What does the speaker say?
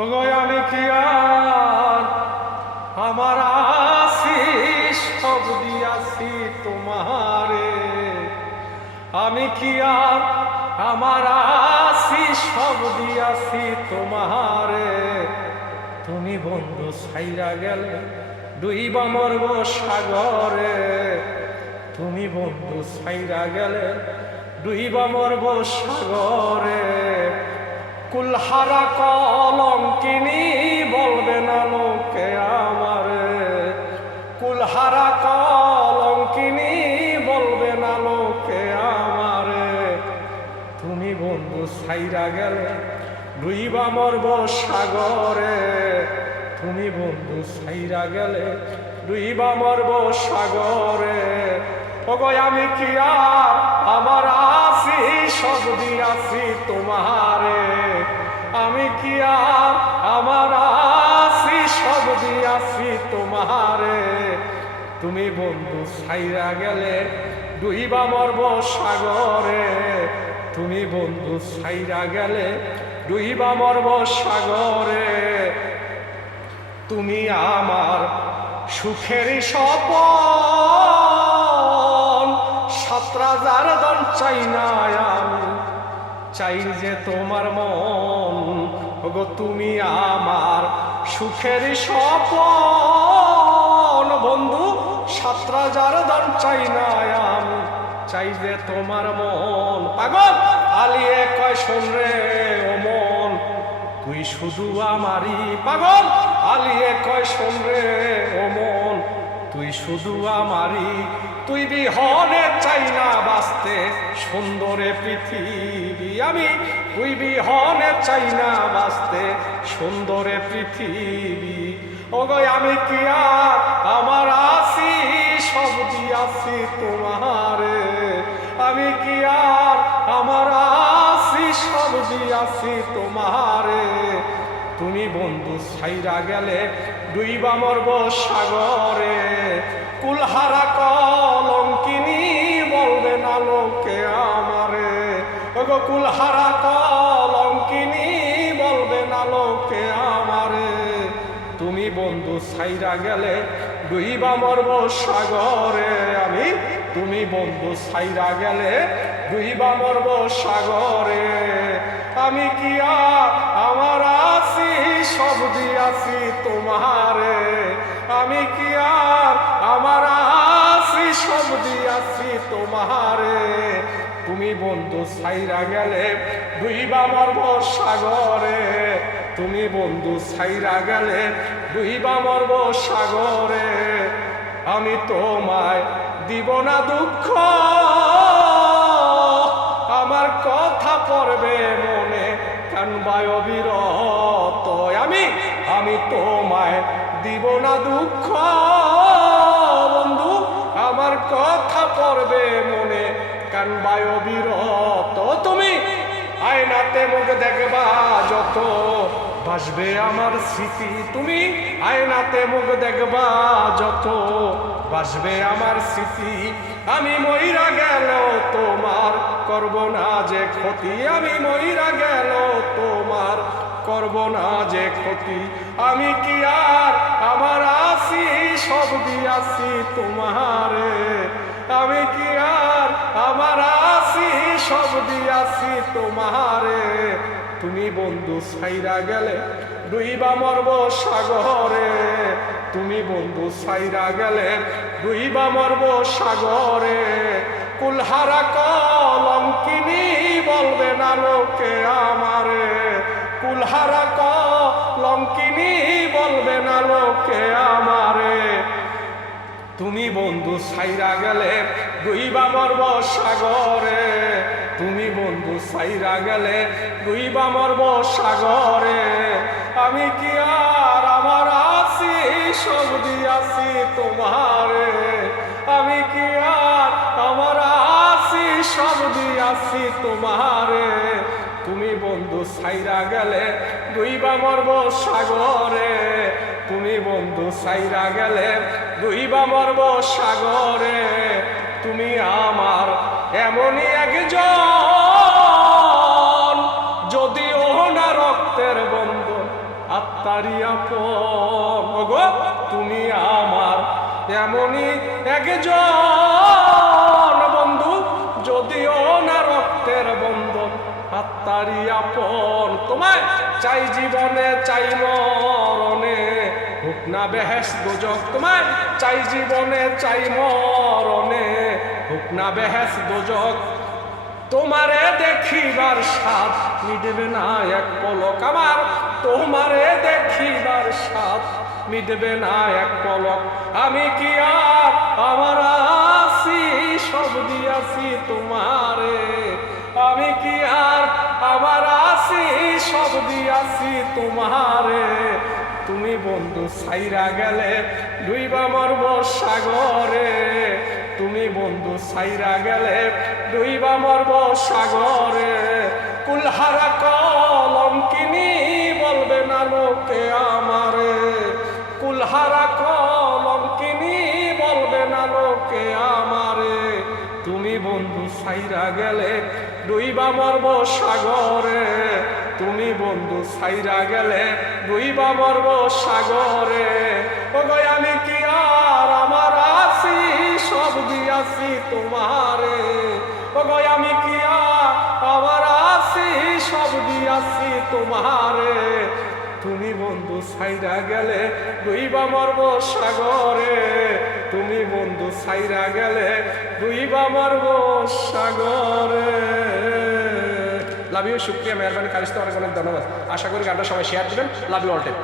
ওগো আমি কি আর আমার আশিস সব দিয়াছি তোমারে, আমি কি আর আমার আশিস সব দিয়াছি তোমারে। তুমি বন্ধু ছাইরা গেলে ডুইবা মরব সাগরে, তুমি বন্ধু ছাইরা গেলে ডুইবা মরব সাগরে। কুলহারা কলঙ্কিনী বলবে না লোকে আমারে, কুলহারা কলঙ্কিনী বলবে না লোকে আমারে। তুমি বন্ধু ছাইরা গেলে ডুইবা মরব সাগরে, তুমি বন্ধু ছাইরা গেলে ডুইবা মরব সাগরে। ওগো আমি কি আর আমার আশিস সব দিয়াছি তোমারে, আমি কি আর আমার আশিস সব দিয়াছি তোমারে। তুমি বন্ধু ছাইরা গেলে ডুইবা মরব সাগরে, তুমি বন্ধু ছাইরা গেলে ডুইবা মরব সাগরে। তুমি আমার সুখের স্বপন, সাতরাজার দন চাই না আমি, চাই যে তোমার মন। ওগো তুমি আমার সুখের স্বপন, বন্ধু সাতরাজার দন চাই না আমি, চাই যে তোমার মন। পাগল আলিয়ে কয় শোন রে ও মন, তুই শুধু আমারই। পাগল আলিয়ে কয় শোন রে ও মন, তুই শুধু আমারই। তুই বিহনে চাই না বাঁচতে সুন্দরে পৃথিবী আমি, তুই বিহনে চাই না বাঁচতে সুন্দরে পৃথিবী। ওগো আমি কি আর আমার আশিস সব দিয়াছি তোমারে, আমি কি আর আমার আশিস সব দিয়াছি তোমারে। তুমি বন্ধু ছাইরা গেলে ডুইবা মরব সাগরে, কুলহারা কলঙ্কিনী বলবে না লোকে আমারে। ওগো কুলহারা কলঙ্কিনী বলবে না লোকে আমারে। তুমি বন্ধু ছাইরা গেলে ডুইবা মরব সাগরে আমি, তুমি বন্ধু ছাইরা গেলে ডুইবা মরব সাগরে। আমি কি আর আমার আশিস সব দিয়াছি তোমারে, আমি কি আর আমার আশিস সব দিয়াছি তোমারে। তুমি বন্ধু ছাইরা গেলে ডুইবা মরব সাগরে, তুমি বন্ধু ছাইরা গেলে ডুইবা মরব সাগরে। আমি তোমায় দিব না দুঃখ, আমার কথা পড়বে মনে কানবায় অবিরত। আমি তোমায় দিব না দুঃখ, বন্ধু আমার কথা পড়বে মনে কানবায় অবিরত। তুমি আয়নাতে মুখ দেখবা যত ভাসবে আমার স্মৃতি, তুমি আয়নাতে মুখ দেখবা যত ভাসবে আমার স্মৃতি। আমি মইরা গেল তোমার করব না যে ক্ষতি, আমি মইরা গেল তোমার করব না যে ক্ষতি। আমি কি আর আমার আশিস সব দিয়াছি তোমারে, আমি কি আর আমার আশিস সব দিয়াছি তোমারে। তুমি বন্ধু ছাইরা গেলে ডুইবা মরব সাগরে, তুমি বন্ধু ছাইরা গেলে ডুইবা মরব সাগরে। কুলহারা কলঙ্কিনী বলবে না লোকে আমারে, কুলহারা কলঙ্কিনী বলবে না লোকে আমারে। তুমি বন্ধু ছাইরা গেলে ডুইবা মরব সাগরে, তুমি বন্ধু ছাইরা গেলে ডুইবা মরব সাগরে। আমি কি আর আমার আশিস সব দিয়াছি তোমারে, আমি কি আর আমার আশিস সব দিয়াছি তোমারে। তুমি বন্ধু ছাইরা গেলে ডুইবা মরব সাগরে, তুমি বন্ধু ছাইরা গেলে ডুইবা মরব সাগরে। তুমি আমার এমনই একজন, যদিও না রক্তের বন্ধন আত্মারি আপন। ওগো তুমি আমার এমনই একজন বন্ধু, যদিও না রক্তের বন্ধন, আত্মারি আপন। তোমায় চাই জীবনে চাই মরণে, হোক না বেহেশত দোজখ। তোমায় চাই জীবনে চাই মরণে, হোক না বেহেশত দোজখ। তোমারে দেখিবার স্বাদ মিটবে না এক পলক আমার, তোমারে দেখিবার স্বাদ মিটবে না এক পলক। আমি কি আর আমার আছি সব দিয়াছি তোমারে, আমি কি আর আমার আছি সব দিয়াছি তোমারে। তুমি বন্ধু ছাইরা গেলে ডুইবা মরব সাগরে, তুমি বন্ধু ছাইরা গেলে ডুইবা মরব সাগরে। কুলহারা কলঙ্কিনী বলবে না লোকে আমারে, কুলহারা কলঙ্কিনী বলবে না লোকে আমারে। তুমি বন্ধু ছাইরা গেলে ডুইবা মরব সাগরে, তুমি বন্ধু ছাইরা গেলে ডুইবা মরব সাগরে। ওগো আমি কি আর আমার আছি সব দিয়াছি তোমারে, ওগো আমি কি আর আমার আছি সব দিয়াছি তোমারে। তুমি বন্ধু ছাইরা গেলে ডুইবা মরব সাগরে, তুমি বন্ধু ছাইরা গেলে ডুইবা মরব সাগরে। লাভ ইউ, শুক্রিয়া, মেহরবানি, খালিস্তা, অনেক অনেক ধন্যবাদ। আশা করি গানটা সবাই শেয়ার দিবেন। Love you all time.